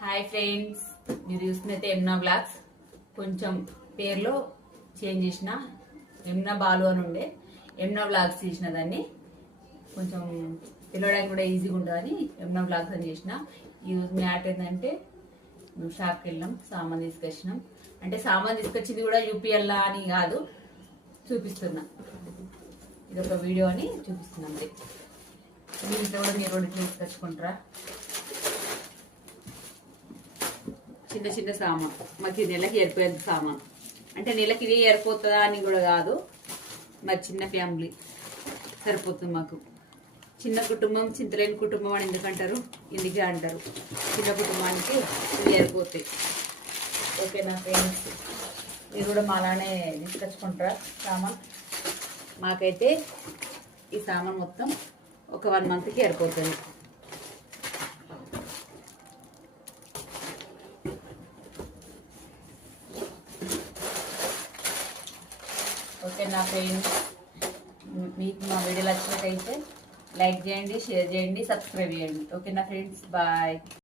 Hi friends, మీరు చూసినైతే Yamuna blogs. కొంచెం పేర్లో చేంజ్ చేసిన. యమునా బాలు అని ఉండే యమునా బ్లాగ్స్ చేసిన దాన్ని కొంచెం పిలవడానికి కూడా ఈజీగా ఉంటుందని యమునా బ్లాగ్స్ అని చేసిన. ఈరోజు మ్యాట్ ఏంటంటే మేము షాప్కి వెళ్ళాం, సామాన్ తీసుకొచ్చినాం. అంటే సామాన్ తీసుకొచ్చింది కూడా యూపీఎల్లా అని కాదు, చూపిస్తున్నా. ఇది ఒక వీడియో అని చూపిస్తున్నాం. మీ ఇంట్లో కూడా మీరు రెండు తీసుకొచ్చుకుంటారా? చిన్న చిన్న సామాన్ మాకు నెలకి ఏరిపోయేంత సామాన్. అంటే నెలకి ఇది ఏరిపోతుందా అని కూడా కాదు, మరి చిన్న ఫ్యామిలీ సరిపోతుంది మాకు. చిన్న కుటుంబం చింతలేని కుటుంబం అని ఎందుకంటారు? ఇందుకే అంటారు. చిన్న కుటుంబానికి ఇవి ఏరిపోతాయి. ఓకేనా ఫ్రెండ్స్, మీరు కూడా మాలానే తీసుకొచ్చుకుంటారా సామాన్? మాకైతే ఈ సామాన్ మొత్తం ఒక 1 మంత్కి ఏరిపోతుంది. ఓకేనా ఫ్రెండ్స్, మీకు మా వీడియోలు నచ్చినట్టయితే లైక్ చేయండి, షేర్ చేయండి, సబ్స్క్రైబ్ చేయండి. ఓకేనా ఫ్రెండ్స్, బాయ్.